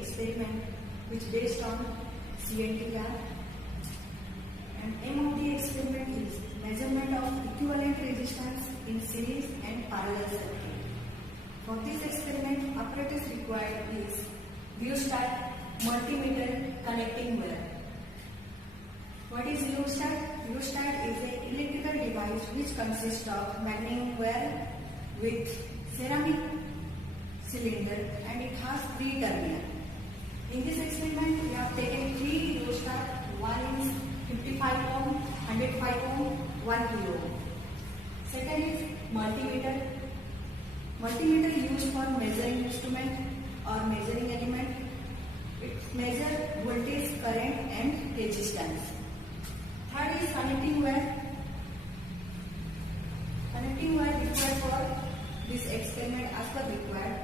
experiment which based on CNT lab. And aim of the experiment is measurement of equivalent resistance in series and parallel circuit. For this experiment, apparatus required is rheostat, multimeter, connecting wire. What is rheostat? Rheostat is an electrical device which consists of magnetic wire with ceramic cylinder and it has 3 terminals. In this experiment, we have taken 3 rheostat. One is 55 ohm, 105 ohm, 1 kilo ohm. Second is multimeter. Multimeter used for measuring instrument or measuring element. It measures voltage, current and resistance. Third is connecting wire. Connecting wire required for this experiment as per required.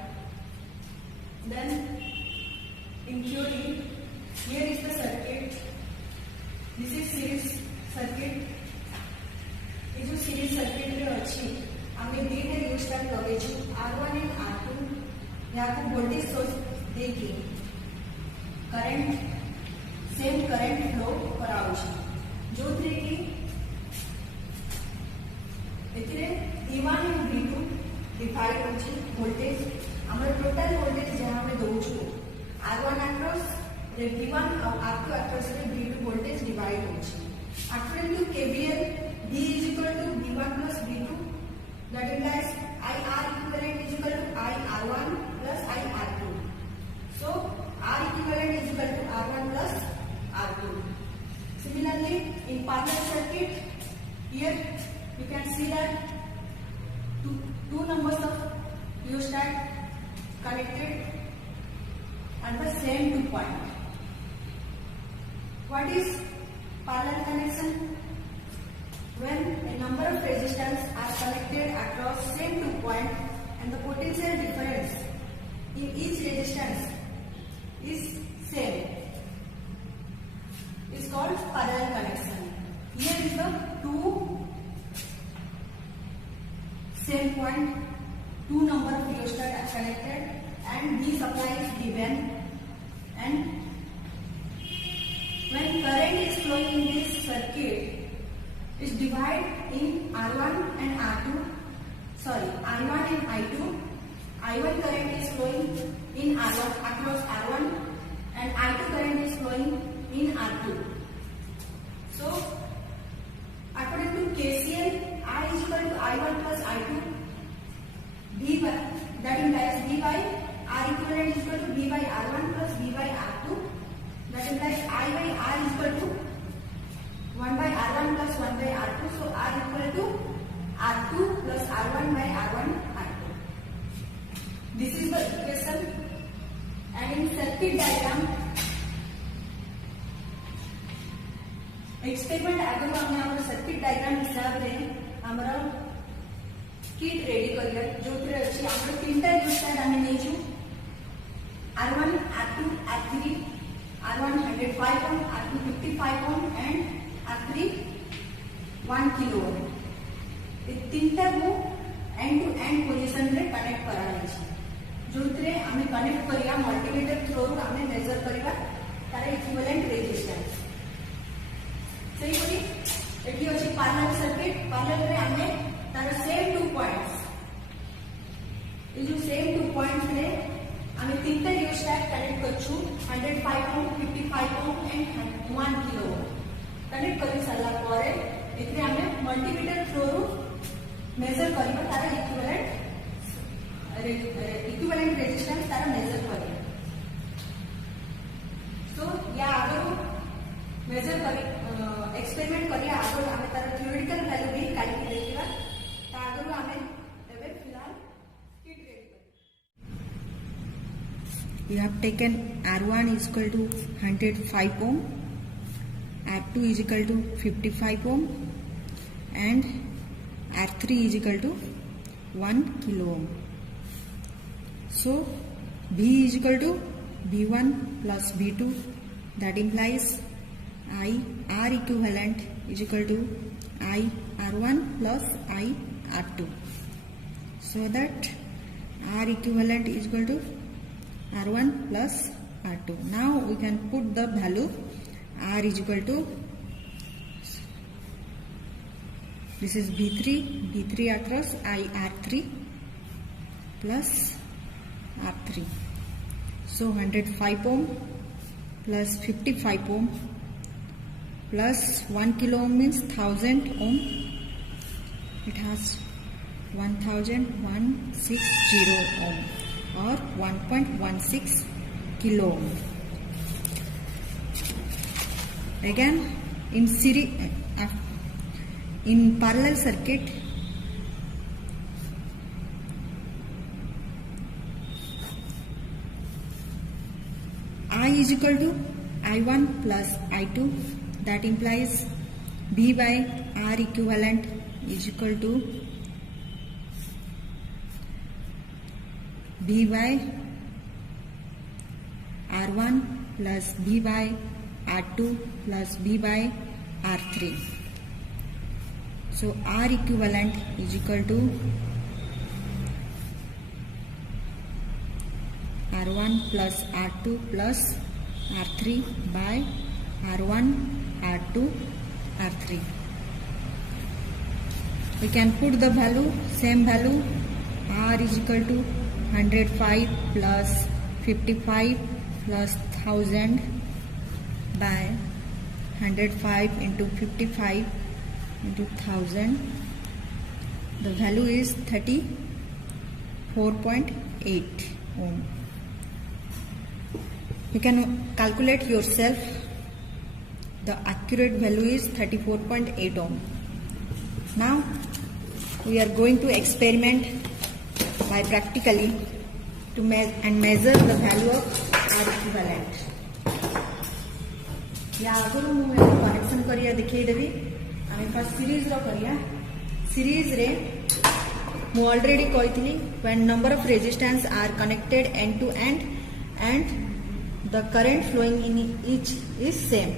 Then in theory, here is the circuit. This is series circuit. ये जो series circuit रे अच्छी, आमे दीटे rheostat लगेଛୁ R1 and R2 यहाँ को voltage source देकी current same current flow कराऊची जो थे कि इतने V1 and V2 divide होची voltage हमारे total voltage जहाँ में दोचू R1 across V1 और R2 across रे V2 voltage divide होची according to KVL V is equal to V1 plus V2 that implies IR equivalent is equal to IR1 plus IR2. So R equivalent is equal to R1 plus R2. Similarly, in parallel circuit, here you can see that two numbers of rheostat connected at the same 2 point. What is parallel connection? When a number of resistors are connected across same 2 points and the potential difference in each resistance is same, is called parallel connection. Here is the 2 same point, 2 number of rheostats are connected and V supply is given, and when current is flowing in this circuit, is divided in R1 and R2, I1 and I2. I1 current is flowing in R1 across R1 and I2 current is flowing in R2. So, according to KCL, I is equal to I1 plus I2. V by, that implies V by R equivalent is equal to V by R1 plus V by R2. That implies I by R is equal to 1 by R1 plus 1 by R2. So R equal to R2 plus R1 by R1 R2. This is the equation. And in circuit diagram, experiment आगे हमने हमारे circuit diagram हिसाब से हमारा kit ready करिया जो फिर अच्छी हमारे 3टा rheostat हमें नहीं चु R1, R2, R3, R1 105 ohm, R2 55 ohm and R3 1 kilo ohm. ये 3टा को end to end position रे connect कराने छी. जो इतने हमें connect करिया multimeter through हमें measure करिया तारे equivalent resistance. सही बोली? एटी अच्छी parallel circuit, parallel रे हमें तारे same 2 points. ये जो same 2 points रे हमें 3टा rheostat connect करचू 105 ohm, 55 ohm and 1 kilo ohm. Connect करी सारा ପରେ एथरे हमें मल्टीमीटर थ्रू मेजर करिबा तारा इक्विवेलेंट रेजिस्टेंस तारा मेजर करिबा. सो या आगरो मेजर करी एक्सपेरिमेंट करिया आगरो हमें तारा थ्योरेटिकल वैल्यू भी कैलकुलेट करिबा. ता आगरो हमें एबे फिलहाल किट रेडी करी. We have taken R1 is equal to 105 ohm, R2 is equal to 55 ohm and R3 is equal to 1 kilo ohm. So V is equal to V1 plus V2, that implies I R equivalent is equal to I R1 plus I R2. So that R equivalent is equal to R1 plus R2. Now we can put the value R is equal to, this is V3 across I R3 plus R3. So 105 ohm plus 55 ohm plus 1 kilo ohm means 1000 ohm. It has 1160 ohm or 1.16 kilo ohm. Again in series, in parallel circuit, I is equal to I1 plus I2, that implies V by R equivalent is equal to V by R1 plus V by R2 plus V by R3. So R equivalent is equal to R1 plus R2 plus R3 by R1, R2, R3. We can put the value, same value, R is equal to 105 plus 55 plus 1000 by 105 into 55 into 1000. The value is 34.8 ohm. You can calculate yourself. The accurate value is 34.8 ohm. Now we are going to experiment by practically to measure the value of R equivalent. या आगुरु मु connection करिया देखै देबी. आमे first series रो करिया. Series रे मु already कहितली when number of resistance are connected end to end and the current flowing in each is same.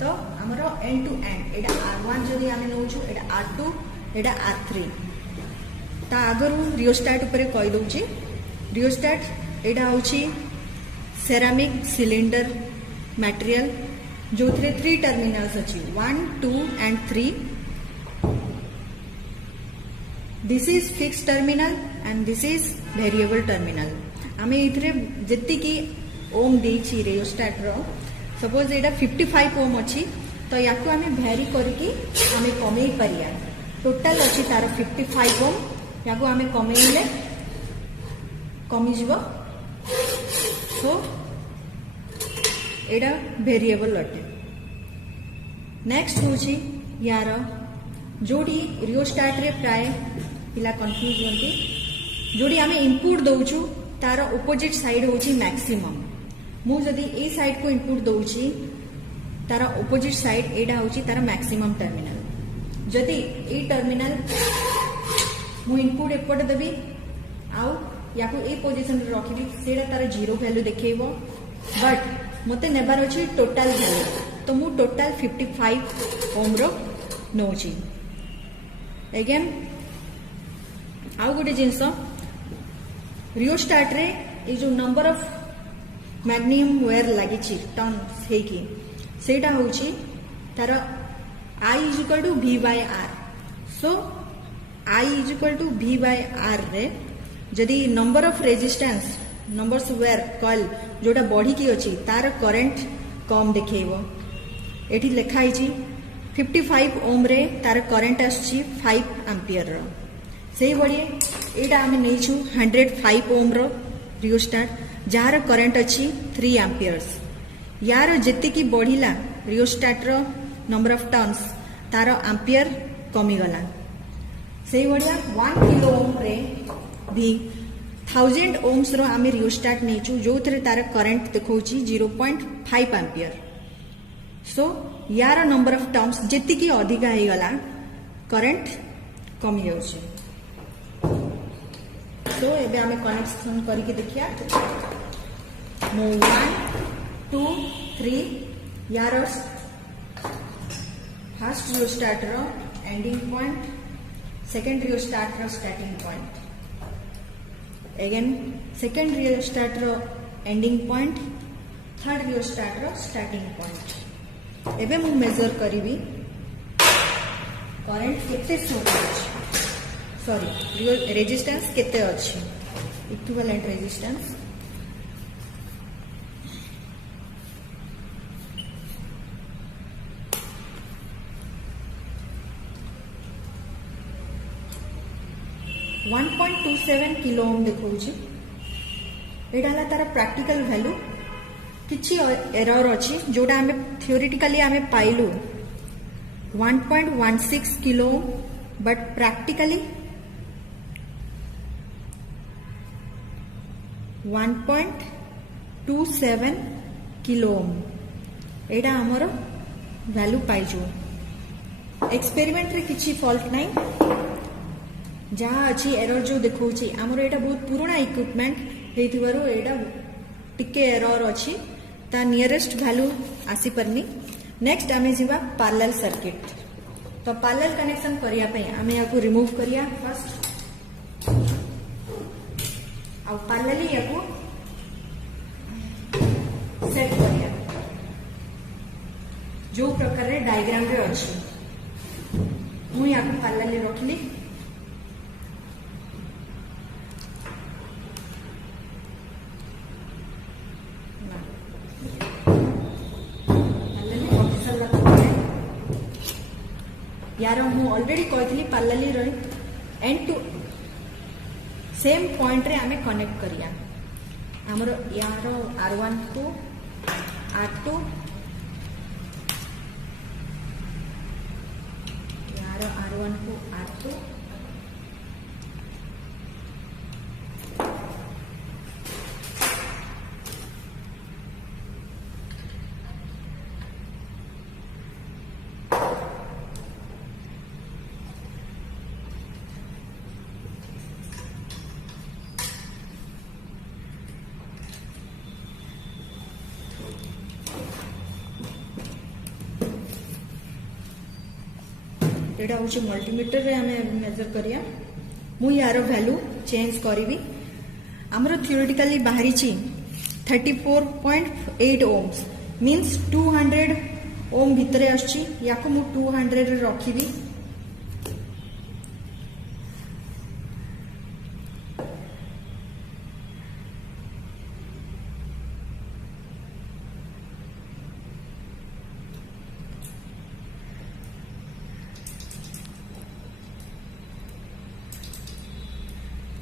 तो हमरो end to end Etah R1 जदी आमे नोछु एटा R2 एटा R3. ता आगरु रियोस्टाट ऊपर कहि दउची. रियोस्टाट एटा होची सेरामिक सिलिंडर मटेरियल जो 3 टर्मिनल्स अच्छी 1, 2 and 3. This is fixed terminal and this is variable terminal. आमे इथरे जत्ती की ओम देछि रियोस्टाट रो सपोज एटा 55 ओम अच्छी तो याकू आमे वेरी करके आमे कमे परिया. टोटल अच्छी तार 55 ओम याकू आमे कमेइले कमी जीवो. सो एटा वेरिएबल अटे. नेक्स्ट होची यार जोडी रियोस्टाट रे प्राय पिला कंफ्यूज होंती. जोडी आमे इनपुट दउछु तार ऑपोजिट साइड होची मैक्सिमम. मु जदी ए साइड को इनपुट दउची तार ऑपोजिट साइड एडा होची तार मैक्सिमम टर्मिनल. जदी ए टर्मिनल मु इनपुट एपट देबी आउ याकू ए पोजीशन रे रखिबी सेडा तार जीरो वैल्यू देखेइबो. बट मते नेबार अछि टोटल वैल्यू तो मु टोटल 55 ओम रो नोची. अगेन आउ गोटे जिनस रियोस्टाट रे ए जो नंबर ऑफ मैग्नीयम वेयर लगी टर्न हेकी सेटा होची तार I is equal to V by R. So I is equal to V by R रे जदि number of resistance numbers where coil जोटा बढ़ी की अछि तार करंट कम देखेइबो. एठी लिखा हिची 55 ओम रे तार करंट आछि 5 एम्पियर रो. सेही बढिए एटा हम नेछु 105 ओम रो रियोस्टाट जार करंट अछि 3 एम्पियर्स. यार जति की बढ़िला रियोस्टाट रो नंबर ऑफ टर्न्स तार एम्पियर कमी गला. सेही बढिया 1 किलो ओम रे भी 1000 ओम्स रो आमे रियोस्टाट नेछु जो थरे तार करंट देखौची 0.5 एम्पियर. सो यार नंबर ऑफ टर्म्स जति की अधिका हे गला करंट कमी जाउची. तो एबे आमे कनेक्शन करके देखिया. मो 1 2 3 यार फर्स्ट रियोस्टाट रो एंडिंग पॉइंट सेकंड रियोस्टाट रो स्टार्टिंग पॉइंट. अगेन सेकंड रियोस्टाट रो एंडिंग पॉइंट थर्ड रियोस्टाट रो स्टार्टिंग पॉइंट एबे मु मेजर करिवि करंट केते शो करछ सॉरी रेजिस्टेंस केते अछि इक्विवेलेंट रेजिस्टेंस 1.27 किलो ओम देखौछि एडाला तार प्रैक्टिकल वैल्यू किछि एरर अछि जोडा हमें थियोरेटिकली हमें पाइलु 1.16 kilo ohm but practically 1.27 kilo ohm एडा हमर वैल्यू पाइजो एक्सपेरिमेंट रे किछि फॉल्ट नाही जहाँ अच्छी एरर जो देखौछि हमरो एटा बहुत पुराना इक्विपमेंट हेतिबारो एटा टिके एरर अछि ता नियरेस्ट वैल्यू आसी परनी नेक्स्ट आमे जिबा पैरेलल सर्किट तो पैरेलल कनेक्शन करिया पे आमे याको रिमूव करिया फर्स्ट आ पैरेलली याको सेट करिया जो प्रकार रे डायग्राम रे अछि मु याको पैरेलली रखली यार मु ऑलरेडी कहली पैरेलली रही एंड टू सेम पॉइंट रे आमे कनेक्ट करिया हमरो यार R1 को R2 यार R1 को R2 एटा होचे मल्टीमीटर रे हमें मेजर करिया मु यार वैल्यू चेंज करिवि हमरो थियोरेटिकली बाहरी छी 34.8 ओम्स मींस 200 ओम भितरे आछि याको मु 200 रे रखिवि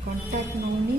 contact noni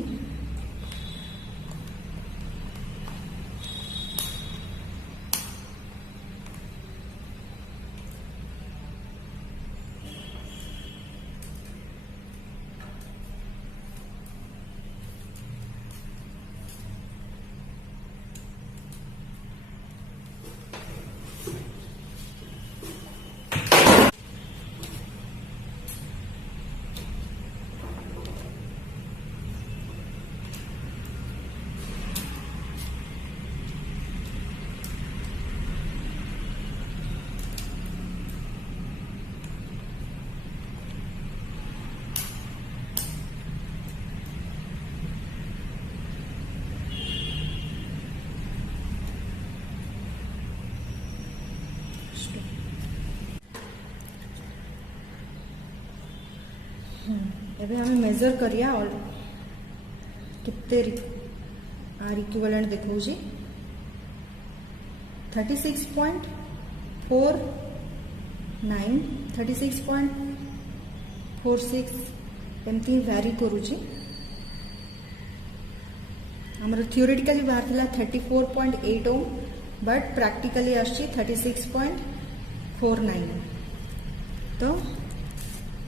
एबे हमें मेजर करिया और कितने आर इक्विवेलेंट देखो जी 36.49 36.46 एमती वैरी करूची हमर थियोरेटिकली बाहर थिला 34.8 ओम बट प्रैक्टिकली आछि 36.49 तो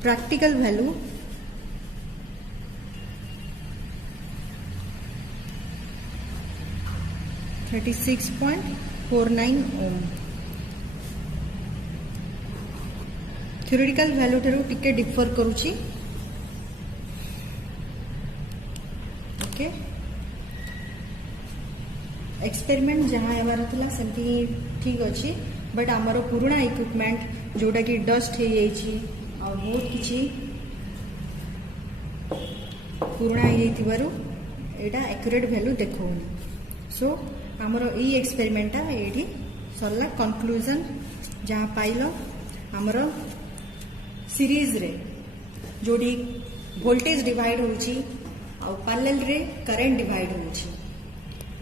प्रैक्टिकल वैल्यू 36.49 ओम थियोरेटिकल वैल्यू ठारू टिके डिफर करूची ओके एक्सपेरिमेंट जहाँ हेबार थिला सेमती ठीक अछि बट आमर पुराना इक्विपमेंट जोटा कि डस्ट हो जाइछि और बहुत किछि पुराना हो एटा एक्यूरेट वैल्यू देखौनी सो आमर ई एक्सपेरिमेंटा ये सरला कंक्लूजन जहाँ पाइल आमर सीरीज रे जोड़ी वोल्टेज डिवाइड होची और पैरेलल रे करंट डिवाइड होची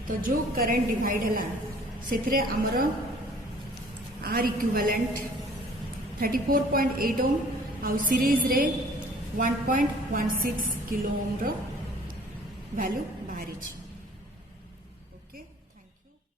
तो जो करंट डिवाइड है से आमर आर इक्विवेलेंट 34.8 ओम और सीरीज रे 1.16 किलो ओम रो वैल्यू बाहरी।